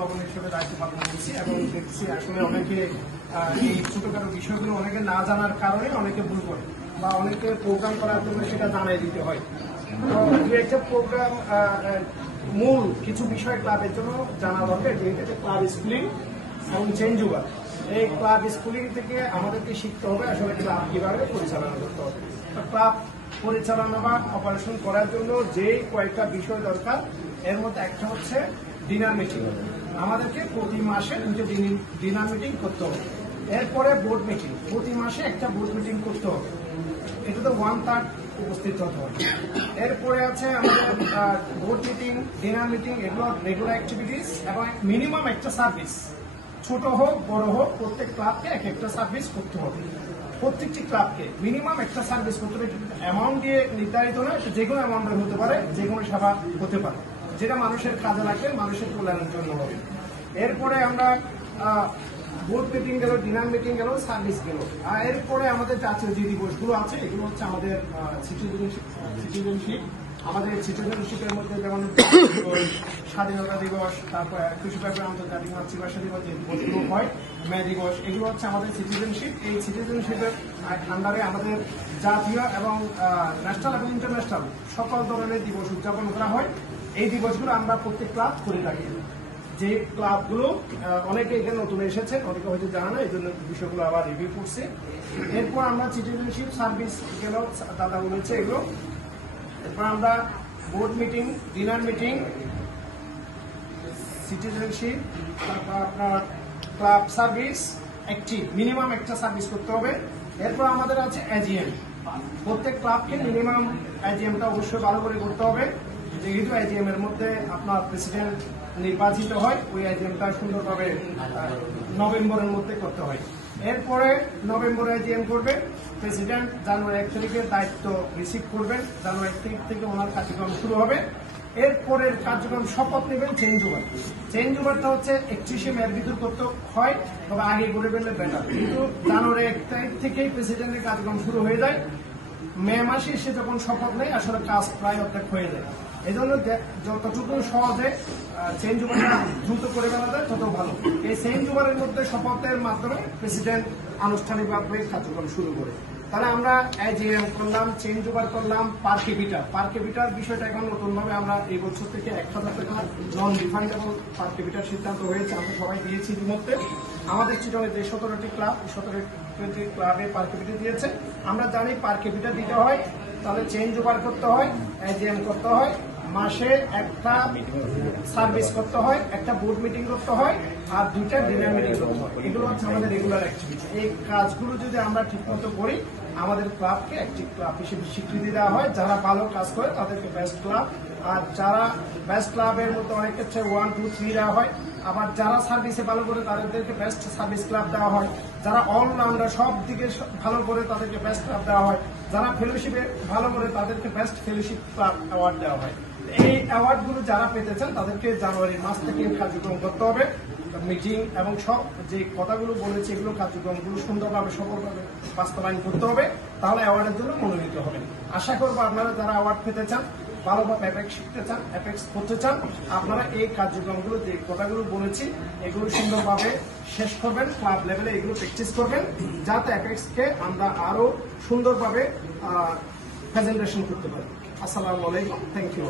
Governor হিসেবে দায়িত্ব পালন করছি এবং দেখছি আসলে অনেকে এই ছোটখাটো বিষয়গুলো অনেকে না জানার কারণে অনেকে ভুল করে বা অনেকে প্রোগ্রাম করার জন্য সেটা জানাই দিতে হয়। তো একটা প্রোগ্রাম মূল কিছু বিষয় ক্লাবের জন্য জানা দরকার, যেহেতু ক্লাব স্কুলিং এবং চেঞ্জ ওভার। এই ক্লাব স্কুলিং থেকে আমাদেরকে শিখতে হবে আসলে ক্লাব কিভাবে পরিচালনা করতে হবে। ক্লাব পরিচালনা বা অপারেশন করার জন্য যে কয়েকটা বিষয় দরকার, এর মধ্যে একটা হচ্ছে ডিনার মিটিং। আমাদেরকে প্রতি মাসে দুটো ডিনার মিটিং করতে হবে। এরপরে বোর্ড মিটিং, প্রতি মাসে একটা বোর্ড মিটিং করতে হবে, এটাতে 1/3 উপস্থিত হতে হবে। এরপরে আছে আমাদের বোর্ড মিটিং, ডিনার মিটিং, এগুলো রেগুলার অ্যাক্টিভিটিস এবং মিনিমাম একটা সার্ভিস, ছোট হোক বড় হোক প্রত্যেক ক্লাবকে এক একটা সার্ভিস করতে হবে। প্রত্যেকটি ক্লাবকে মিনিমাম একটা সার্ভিস করতে হবে। অ্যামাউন্ট দিয়ে নির্ধারিত নয়, যে কোনো অ্যামাউন্টের হতে পারে, যে কোনো সেবা হতে পারে, যেটা মানুষের কাজে লাগবে, মানুষের কল্যাণের জন্য হবে। এরপরে আমরা বোর্ড মিটিং গেল, ডিনার মিটিং গেল, সার্ভিস গেল। আর এরপরে আমাদের জাতীয় যে দিবসগুলো আছে এগুলো হচ্ছে আমাদের সিটিজেনশিপ। আমাদের সিটিজেনশিপের মধ্যে যেমন স্বাধীনতা দিবস, তারপর 21শে ফেব্রুয়ারি আন্তর্জাতিক মাতৃভাষা দিবস, যে দিবসগুলো হয়, মে দিবস, এগুলো হচ্ছে আমাদের সিটিজেনশিপ। এই সিটিজেনশিপের আন্ডারে আমাদের জাতীয় এবং ন্যাশনাল এবং ইন্টারন্যাশনাল সকল ধরনের দিবস উদযাপন করা হয়। এই দিবসগুলো আমরা প্রত্যেক ক্লাব করে থাকি। যে ক্লাবগুলো অনেকে এখানে নতুন এসেছে, অনেকে হয়তো জানা না, এই জন্য বিষয়গুলো আবার রিভিউ করছে। এরপর আমরা সিটিজেনশিপ সার্ভিস গেল, দাদা বলেছে এগুলো। এরপর আমরা board meeting, dinner meeting, citizenship, তারপর আপনার ক্লাব সার্ভিস, একটি মিনিমাম একটা সার্ভিস করতে হবে। এরপর আমাদের আছে এজিএম। প্রত্যেক ক্লাবকে মিনিমাম এজিএমটা অবশ্যই ভালো করে করতে হবে, যেহেতু এজিএম এর মধ্যে আপনার প্রেসিডেন্ট নির্বাচিত হয়, ওই এজিএমটা সুন্দরভাবে নভেম্বরের মধ্যে করতে হয়। এরপরে নভেম্বরে এজিএম করবে, প্রেসিডেন্ট জানুয়ারি 1 তারিখে দায়িত্ব রিসিভ করবেন, জানুয়ারি 1 তারিখ থেকে ওনার কার্যক্রম শুরু হবে। এরপরের কার্যক্রম শপথ নেবেন চেঞ্জ ওভার। চেঞ্জ ওভারটা হচ্ছে 31শে মের ভিতর করতে হয়, তবে আগে করে ফেললে বেটার। কিন্তু জানুয়ারি 1 তারিখ থেকেই প্রেসিডেন্টের কার্যক্রম শুরু হয়ে যায়। মে মাসে সে যখন শপথ নেয় আসলে কাজ প্রায় অর্ধেক হয়ে যায়। এই জন্য যতটুকু সহজে চেঞ্জ ওভারটা দ্রুত করে ফেলা যায় তত ভালো। এই চেঞ্জ ওভারের মধ্যে শপথের মাধ্যমে প্রেসিডেন্ট আনুষ্ঠানিকভাবে কার্যক্রম শুরু করে। তাহলে আমরা এজিএম করলাম, চেঞ্জ ওভার করলাম, পার ক্যাপিটার বিষয়টা এখন নতুনভাবে আমরা এই বছর থেকে 1000 টাকা নন রিফান্ডেবল পার ক্যাপিটার সিদ্ধান্ত হয়েছে, আমরা সবাই দিয়েছি ইতিমধ্যে। আমাদের চিটংয়ে যে 17টি ক্লাব, 17টি ক্লাবে পার ক্যাপিটার দিয়েছে। আমরা জানি পার ক্যাপিটার দিতে হয়, তাহলে চেঞ্জ ওভার করতে হয়, এজিএম করতে হয়, মাসে একটা সার্ভিস করতে হয়, একটা বোর্ড মিটিং করতে হয়, আর 2টা ডিনার মিটিং করতে হয়। এগুলো হচ্ছে আমাদের রেগুলার অ্যাক্টিভিটি। এই কাজগুলো যদি আমরা ঠিকমতো করি, আমাদের ক্লাবকে একটি ক্লাব হিসেবে স্বীকৃতি দেওয়া হয়। যারা ভালো কাজ করে তাদেরকে বেস্ট ক্লাব, আর যারা বেস্ট ক্লাবের মধ্যে অনেক ক্ষেত্রে 1, 2, 3 দেওয়া হয়। আবার যারা সার্ভিসে ভালো করে তাদেরকে বেস্ট সার্ভিস ক্লাব দেওয়া হয়। যারা অলরাউন্ডার সব দিকে ভালো করে তাদেরকে বেস্ট ক্লাব দেওয়া হয়। যারা ফেলোশিপে ভালো করে তাদেরকে বেস্ট ফেলোশিপ ক্লাব অ্যাওয়ার্ড দেওয়া হয়। এই অ্যাওয়ার্ডগুলো যারা পেতে চান তাদেরকে জানুয়ারি মাস থেকে কার্যক্রম করতে হবে। মিটিং এবং সব যে কথাগুলো বলেছে এগুলো কার্যক্রমগুলো সুন্দরভাবে সফলভাবে বাস্তবায়ন করতে হবে, তাহলে অ্যাওয়ার্ডের জন্য মনোনীত হবেন। আশা করবো আপনারা যারা অ্যাওয়ার্ড পেতে চান, ভালোভাবে অ্যাপেক্স শিখতে চান, অ্যাপেক্স করতে চান, আপনারা এই কার্যক্রমগুলো যে কথাগুলো বলেছি এগুলো সুন্দরভাবে শেষ করবেন, ক্লাব লেভেলে এগুলো প্র্যাকটিস করবেন, যাতে অ্যাপেক্সকে আমরা আরো সুন্দরভাবে প্রেজেন্টেশন করতে পারি। আসসালামু আলাইকুম, থ্যাংক ইউ।